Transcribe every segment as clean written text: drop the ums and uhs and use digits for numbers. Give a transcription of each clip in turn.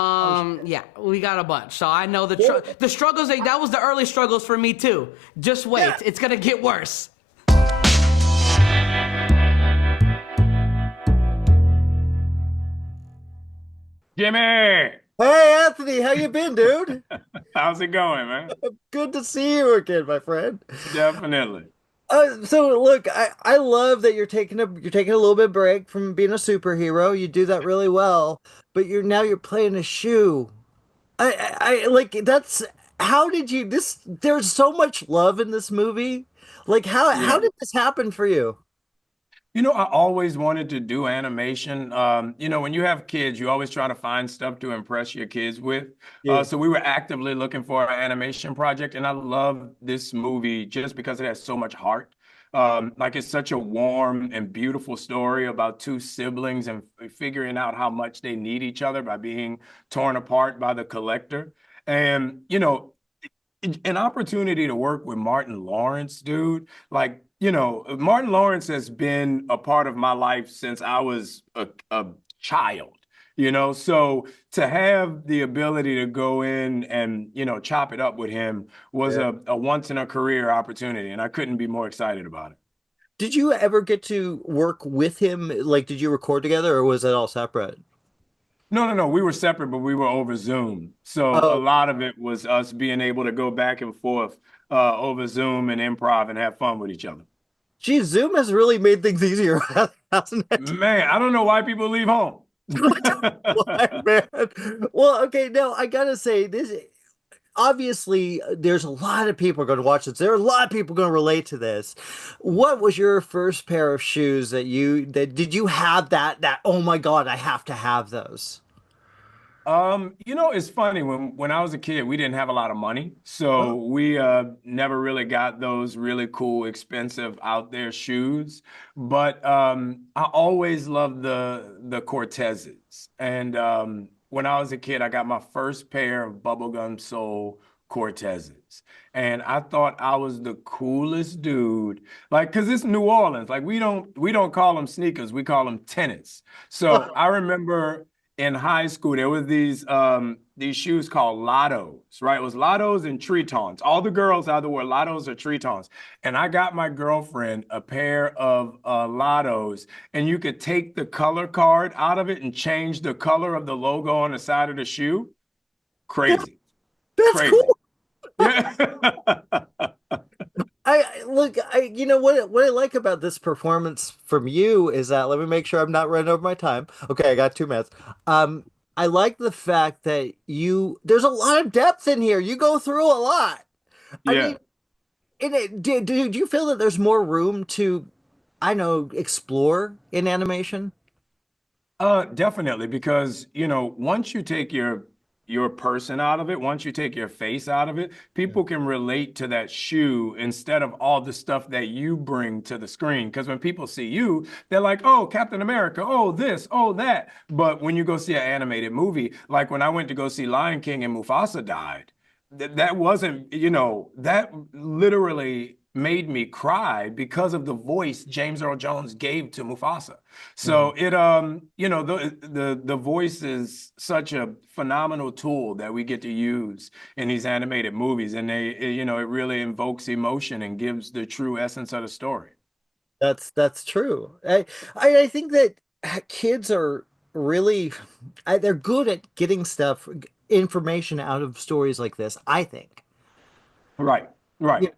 Oh, shit. Yeah, we got a bunch. So I know Well, the struggles. That was the early struggles for me too. Just yeah. wait, it's gonna get worse. Jimmy, Hey, Anthony, how you been, dude? how's it going, man? Good to see you again, my friend. Definitely. So look, I love that you're taking a little bit of break from being a superhero. You do that really well, but you're playing a shoe. I like that's how did you this there's so much love in this movie. Like how Yeah. did this happen for you? I always wanted to do animation. When you have kids, you always try to find stuff to impress your kids with. Yeah. So we were actively looking for an animation project, and I love this movie just because it has so much heart. Like it's such a warm and beautiful story about two siblings and figuring out how much they need each other by being torn apart by the collector. And, an opportunity to work with Martin Lawrence, dude. Like, Martin Lawrence has been a part of my life since I was a child, so to have the ability to go in and, chop it up with him was Yeah. a once in a career opportunity, and I couldn't be more excited about it. Did you ever get to work with him? Like, did you record together or was it all separate? No, no, no. We were separate, but we were over Zoom. So a Oh, lot of it was us being able to go back and forth over Zoom and improv and have fun with each other. geez, Zoom has really made things easier, hasn't it? Man, I don't know why people leave home. Why, man? Well, okay, now I gotta say this. Obviously, there's a lot of people going to watch this. There are a lot of people going to relate to this. What was your first pair of shoes that did you have that oh my God, I have to have those? It's funny when I was a kid, we didn't have a lot of money, so Oh, we never really got those really cool, expensive out there shoes. But I always loved the Cortezes, and when I was a kid, I got my first pair of bubblegum sole Cortezes, and I thought I was the coolest dude. Like, cause it's New Orleans, like we don't call them sneakers, we call them tennis. So I remember in high school, there was these shoes called Lottos, right? It was Lottos and Tritons. All the girls either wore Lottos or Tritons. And I got my girlfriend a pair of Lottos, and you could take the color card out of it and change the color of the logo on the side of the shoe. that- Crazy, that's crazy. cool. Yeah. I look, you know what I like about this performance from you is that let me make sure I'm not running over my time. Okay, I got 2 minutes. Um, I like the fact that there's a lot of depth in here. You go through a lot. I Yeah. mean, do you feel that there's more room to, I know, explore in animation? Definitely, because once you take your person out of it, once you take your face out of it, people can relate to that shoe instead of all the stuff that you bring to the screen. Because when people see you, they're like, "Oh, Captain America, oh this, oh that." But when you go see an animated movie, like when I went to go see Lion King and Mufasa died, that wasn't, that literally made me cry because of the voice James Earl Jones gave to Mufasa. Mhm. So the voice is such a phenomenal tool that we get to use in these animated movies, and it really invokes emotion and gives the true essence of the story. That's true. I think that kids are really they're good at getting information out of stories like this, I think. Right, right. Yeah.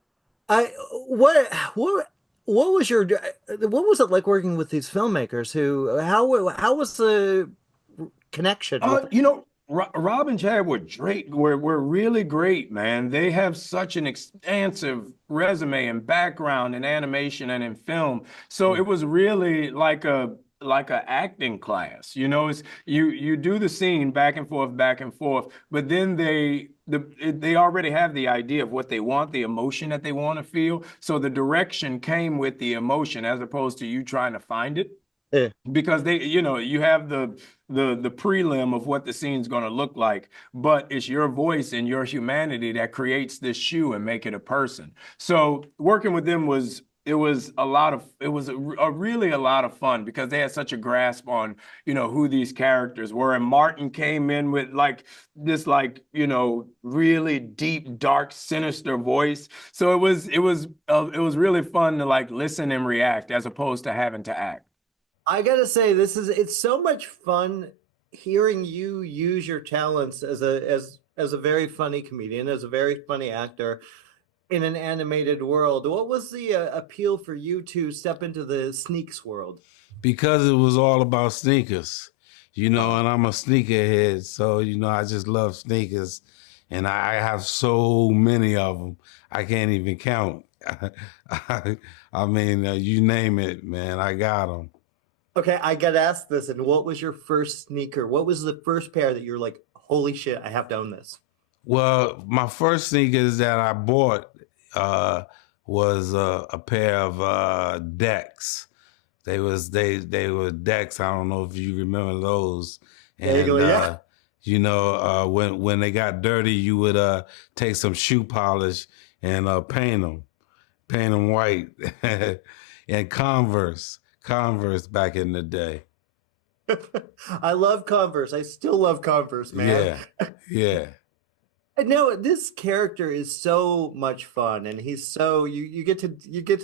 I what was what was it like working with these filmmakers who how was the connection with Rob and Chad were great. Were really great, man. They have such an expansive resume and background in animation and in film. So them? it was really like a acting class. It's you do the scene back and forth, but then they already have the idea of what they want, the emotion that they want to feel. So the direction came with the emotion as opposed to you trying to find it Yeah. because you have the prelim of what the scene's going to look like, but it's your voice and your humanity that creates this shoe and make it a person. So working with them really a lot of fun because they had such a grasp on, who these characters were. And Martin came in with like this, like, really deep, dark, sinister voice. So it was really fun to like listen and react as opposed to having to act. I gotta say, it's so much fun hearing you use your talents as a very funny comedian, as a very funny actor in an animated world. What was the appeal for you to step into the sneaks world? Because it was all about sneakers, and I'm a sneakerhead, so I just love sneakers, and I have so many of them, I can't even count. I mean, you name it, man, I got them. Okay, I gotta ask this. And what was your first sneaker? What was the first pair that you're like, holy shit, I have to own this? Well, my first sneakers that I bought was a pair of Decks. They were Decks. I don't know if you remember those. There you go, yeah. When they got dirty, you would take some shoe polish and paint them white, and Converse back in the day. I love Converse. I still love Converse, man. Yeah. No, this character is so much fun, and he's so you get to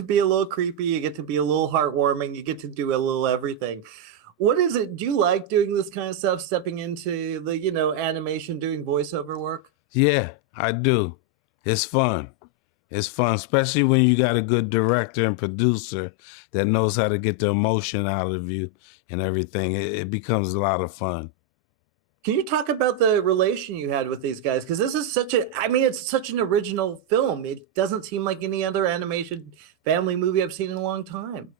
be a little creepy, you get to be a little heartwarming, you get to do a little everything. What is it? Do you like doing this kind of stuff, stepping into the, animation, doing voiceover work? Yeah, I do. It's fun. It's fun, especially when you got a good director and producer that knows how to get the emotion out of you and everything. It becomes a lot of fun. Can you talk about the relation you had with these guys? Because this is it's such an original film. It doesn't seem like any other animation family movie I've seen in a long time.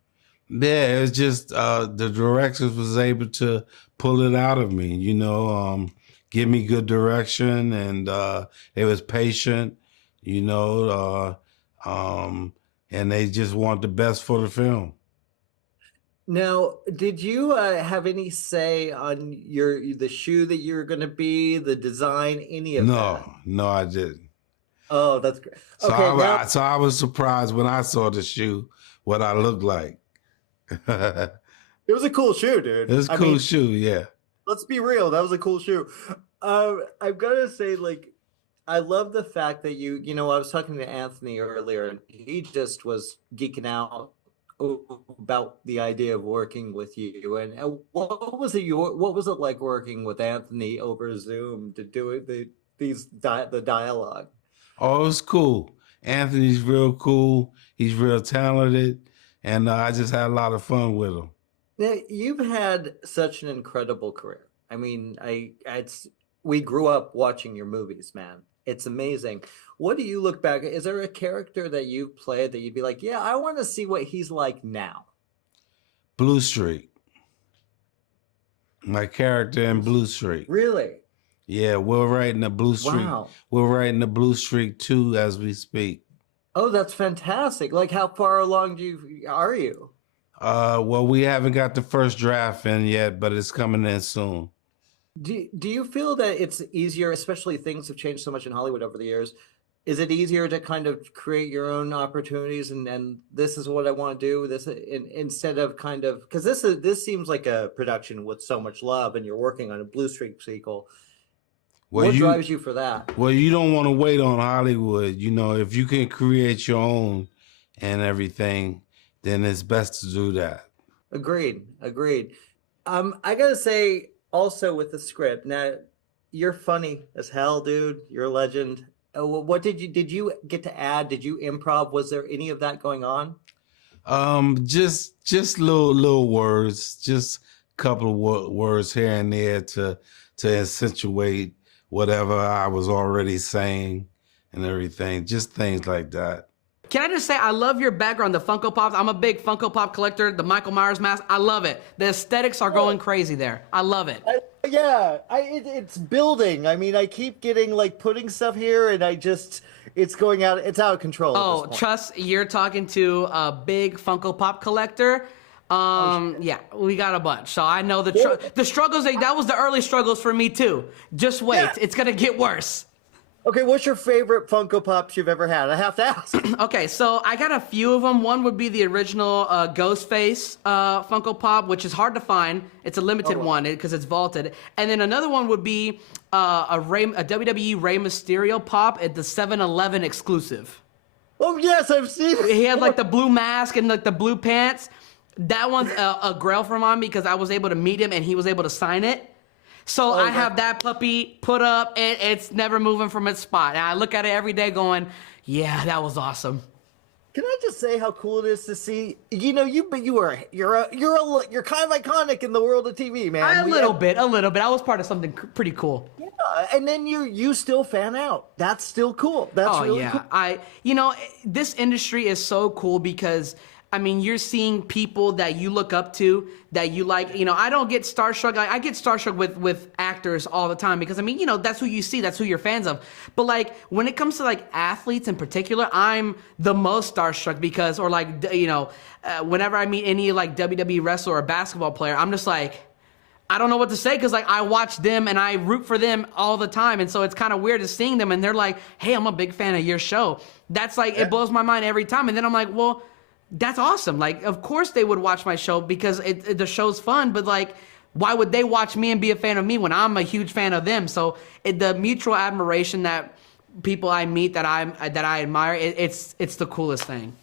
Yeah, it's just the directors was able to pull it out of me, give me good direction, and they was patient, and they just want the best for the film. Now, did you have any say on the shoe that you're going to be, the design, any of that? No, I didn't. Oh, that's great. So Okay, so I was surprised when I saw the shoe, what I looked like. it was a cool shoe, dude. It was a cool shoe, yeah. Let's be real, that was a cool shoe. I've got to say, like, I love the fact that I was talking to Anthony earlier, and he just was geeking out about the idea of working with you. And what was it like working with Anthony over Zoom to do the dialogue? Oh, it was cool. Anthony's real cool. He's real talented, and I just had a lot of fun with him. Now, you've had such an incredible career. I mean, we grew up watching your movies, man. It's amazing. What do you look back at? Is there a character that you've played that you'd be like, yeah, I want to see what he's like now? Blue Streak. My character in Blue Streak. Really? Yeah, we're writing the Blue Streak. Wow. We're writing the Blue Streak 2 as we speak. Oh, that's fantastic. Like, how far along are you? Well, we haven't got the first draft in yet, but it's coming in soon. Do you feel that it's easier, especially things have changed so much in Hollywood over the years? Is it easier to kind of create your own opportunities and this is what I want to do, this instead of kind of, because this seems like a production with so much love, and you're working on a Blue Streak sequel. What drives you for that? Well, you don't want to wait on Hollywood. If you can create your own and everything, then it's best to do that. Agreed. I gotta say, also with the script, now you're funny as hell, dude. You're a legend. What did you get to add? Did you improv? Was there any of that going on? Just little words, just a couple of words here and there to accentuate whatever I was already saying and everything, just things like that. Can I just say, I love your background, the Funko Pops. I'm a big Funko Pop collector, the Michael Myers mask. I love it. The aesthetics are going crazy there. I love it. It's building. I mean, I keep getting like putting stuff here, and it's out of control. Oh, trust, you're talking to a big Funko Pop collector. Yeah, we got a bunch. So I know the struggles, that was the early struggles for me too. Just wait, It's gonna get worse. Okay, what's your favorite Funko Pops you've ever had? I have to ask. Okay, so I got a few of them. One would be the original Ghostface Funko Pop, which is hard to find. It's a limited Oh, wow. one because it's vaulted. And then another one would be a WWE Rey Mysterio Pop at the 7-Eleven exclusive. Oh, yes, I've seen it. He had like the blue mask and like the blue pants. That one's a grail for mine because I was able to meet him and he was able to sign it. So I have that puppy put up, and it's never moving from its spot. And I look at it every day going, yeah, that was awesome. Can I just say how cool it is to see? You know, you're kind of iconic in the world of TV, man. A little bit. I was part of something pretty cool. And then you still fan out. That's still cool. That's really cool. This industry is so cool because I mean, you're seeing people that you look up to, that you like. You know, I don't get starstruck. I get starstruck with actors all the time because, I mean, you know, that's who you see. That's who you're fans of. But, like, when it comes to, like, athletes in particular, I'm the most starstruck because, or, like, whenever I meet any, like, WWE wrestler or basketball player, I'm just like, I don't know what to say because, like, I watch them and I root for them all the time. And so it's kind of weird to seeing them and they're like, hey, I'm a big fan of your show. That's, like, it blows my mind every time. And then I'm like, well, that's awesome. Like, of course they would watch my show because the show's fun, but like, why would they watch me and be a fan of me when I'm a huge fan of them? So the mutual admiration that people I meet that I admire, it's the coolest thing.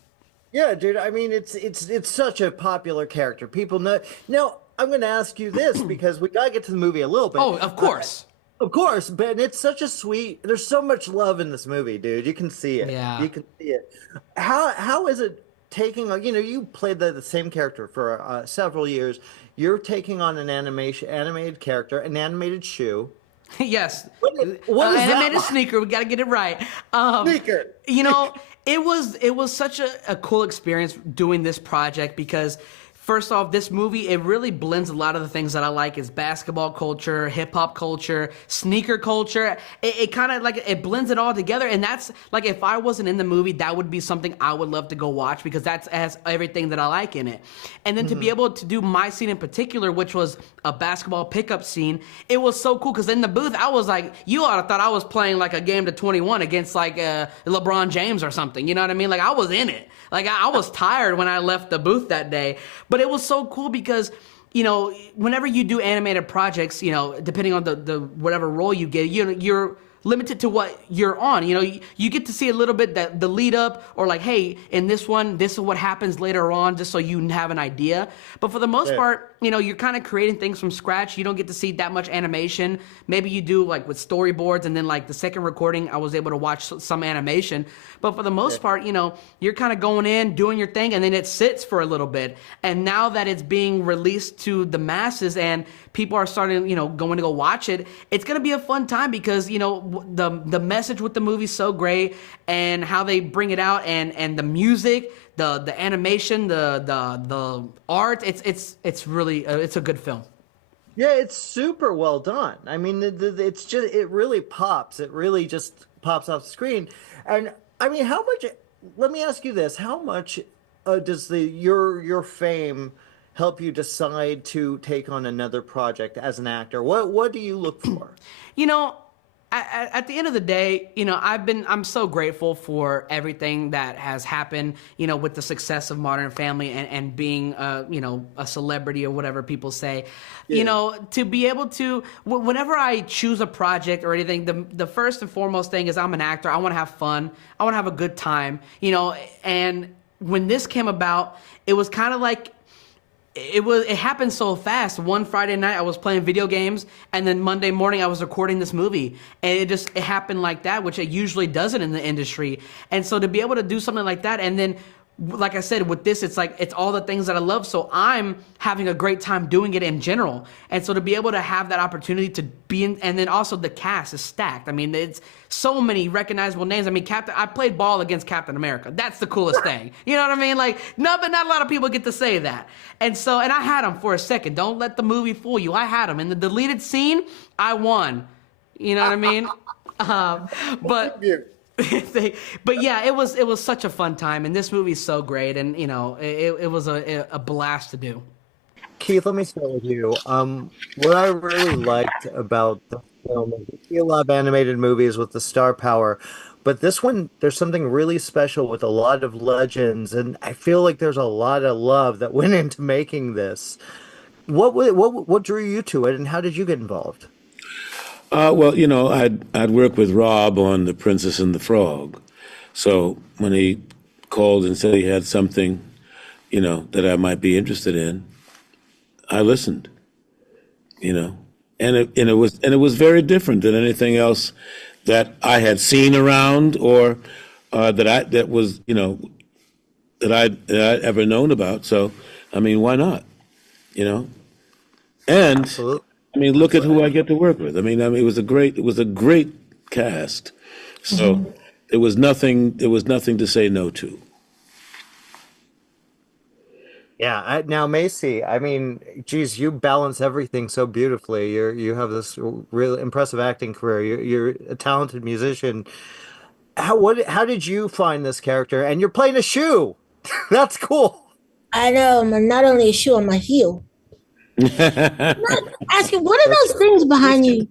Yeah, dude. I mean, it's such a popular character. People know. Now, I'm going to ask you this because we got to get to the movie a little bit. Oh, of course. Of course, but it's such a sweet. There's so much love in this movie, dude. You can see it. Yeah. You can see it. How is it taking on? You know, you played the same character for several years. You're taking on an animated character, an animated shoe. Yes. What is animated that? sneaker. We got to get it right. Sneaker. You know, it was such a cool experience doing this project because, first off, this movie, it really blends a lot of the things that I like. Is basketball culture, hip hop culture, sneaker culture. It kind of like, it blends it all together. And that's like, if I wasn't in the movie, that would be something I would love to go watch because that has everything that I like in it. And then to be able to do my scene in particular, which was a basketball pickup scene, it was so cool because in the booth, I was like, you ought to thought I was playing like a game to 21 against like LeBron James or something. You know what I mean? Like, I was in it. Like, I was tired when I left the booth that day. But it was so cool because, you know, whenever you do animated projects, you know, depending on the whatever role you get, you're limited to what you're on. You know, you get to see a little bit that the lead up, or like, hey, in this one, this is what happens later on, just so you have an idea. But for the most part, you know, you're kind of creating things from scratch. You don't get to see that much animation. Maybe you do like with storyboards, and then like the second recording, I was able to watch some animation. But for the most part, you know, you're kind of going in, doing your thing, and then it sits for a little bit. And now that it's being released to the masses and people are starting, you know, going to go watch it, it's going to be a fun time because, you know, the message with the movie's so great, and how they bring it out, and the music, the animation, the art, it's really it's a good film. Yeah, it's super well done. I mean, it's just, it really pops. It really just pops off the screen. And I mean, how much? Let me ask you this: how much does your fame help you decide to take on another project as an actor? What do you look for? You know, at the end of the day, you know, I'm so grateful for everything that has happened, you know, with the success of Modern Family and being, you know, a celebrity or whatever people say. Yeah. You know, to be able to, whenever I choose a project or anything, the first and foremost thing is I'm an actor. I want to have fun. I want to have a good time, you know, and when this came about, it was kind of like, it happened so fast. One Friday night I was playing video games, and then Monday morning I was recording this movie, and it happened like that, which it usually doesn't in the industry. And so to be able to do something like that, and then like I said, with this, it's like, it's all the things that I love. So I'm having a great time doing it in general. And so to be able to have that opportunity to be in, and then also the cast is stacked. I mean, it's so many recognizable names. I mean, I played ball against Captain America. That's the coolest thing. You know what I mean? Like, no, but not a lot of people get to say that. And so, and I had him for a second. Don't let the movie fool you. I had him in the deleted scene. I won. You know what I mean? But but yeah, it was such a fun time, and this movie's so great, and you know, it was a blast to do. Keith, let me start with you. What I really liked about film. We see a lot of animated movies with the star power, but this one, there's something really special with a lot of legends, and I feel like there's a lot of love that went into making this. What drew you to it, and how did you get involved? Well, I'd worked with Rob on The Princess and the Frog. So when he called and said he had something, that I might be interested in, I listened, and it was very different than anything else that I had seen around or that I'd ever known about. So, I mean, why not? And Absolutely. I mean, look at who I get to work with. I mean, it was a great cast. So there was nothing to say no to. Yeah, now Macy, I mean, geez, you balance everything so beautifully. You have this real impressive acting career. You're a talented musician. How did you find this character? And you're playing a shoe. That's cool. I know, I'm not only a shoe, I'm a heel. Ask you, what are those things behind you?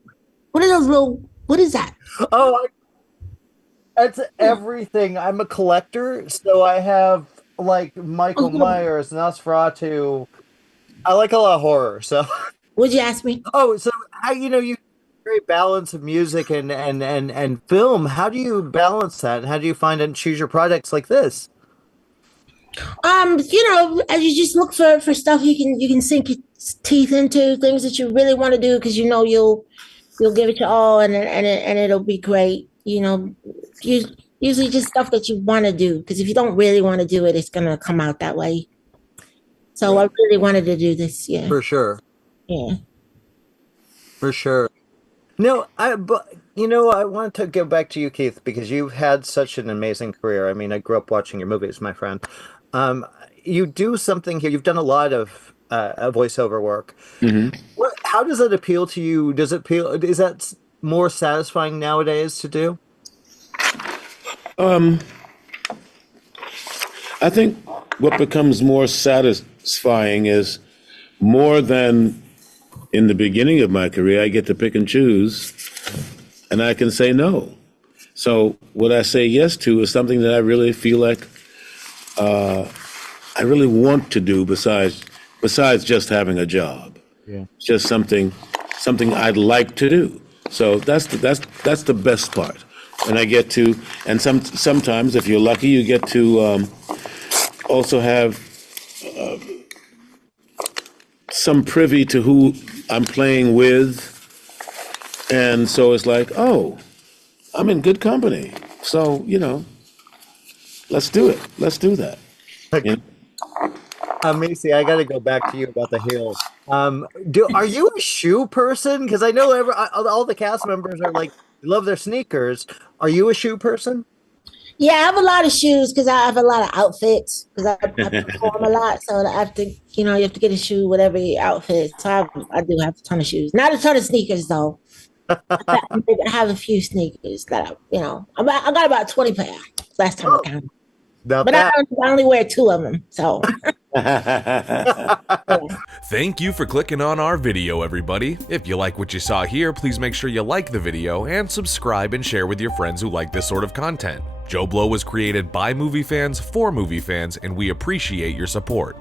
What are those what is that? Oh, that's everything. I'm a collector, so I have like Michael Okay. Myers, Nosferatu. I like a lot of horror, so. What'd you ask me? Oh, so how you great balance of music and film. How do you balance that? And how do you find and choose your projects like this? As you just look for stuff you can sink your teeth into, things that you really want to do because you'll give it your all and it'll be great. Usually just stuff that you want to do because if you don't really want to do it, it's gonna come out that way. So I really wanted to do this. Yeah, For sure. yeah. For sure. No, I wanted to go back to you, Keith, because you've had such an amazing career. I mean, I grew up watching your movies, my friend. You do something here. You've done a lot of voiceover work. How does that appeal to you? Is that more satisfying nowadays to do? I think what becomes more satisfying is more than in the beginning of my career, I get to pick and choose, and I can say no. So what I say yes to is something that I really feel like I really want to do besides just having a job. Yeah. Just something I'd like to do. So that's the best part. And I get to, and sometimes if you're lucky, you get to also have some privy to who I'm playing with, and so it's like, oh, I'm in good company. So let's do it. Let's do that. You know? Macy, I got to go back to you about the heels. Are you a shoe person? Because I know all the cast members are like love their sneakers. Are you a shoe person? Yeah, I have a lot of shoes because I have a lot of outfits because I perform a lot. So I have to, you have to get a shoe, whatever your outfit. So I do have a ton of shoes. Not a ton of sneakers though. I have a few sneakers that I got about 20 pair last time I counted. But I only wear 2 of them. So. Thank you for clicking on our video, everybody. If you like what you saw here, please make sure you like the video and subscribe and share with your friends who like this sort of content. JoBlo was created by movie fans for movie fans, and we appreciate your support.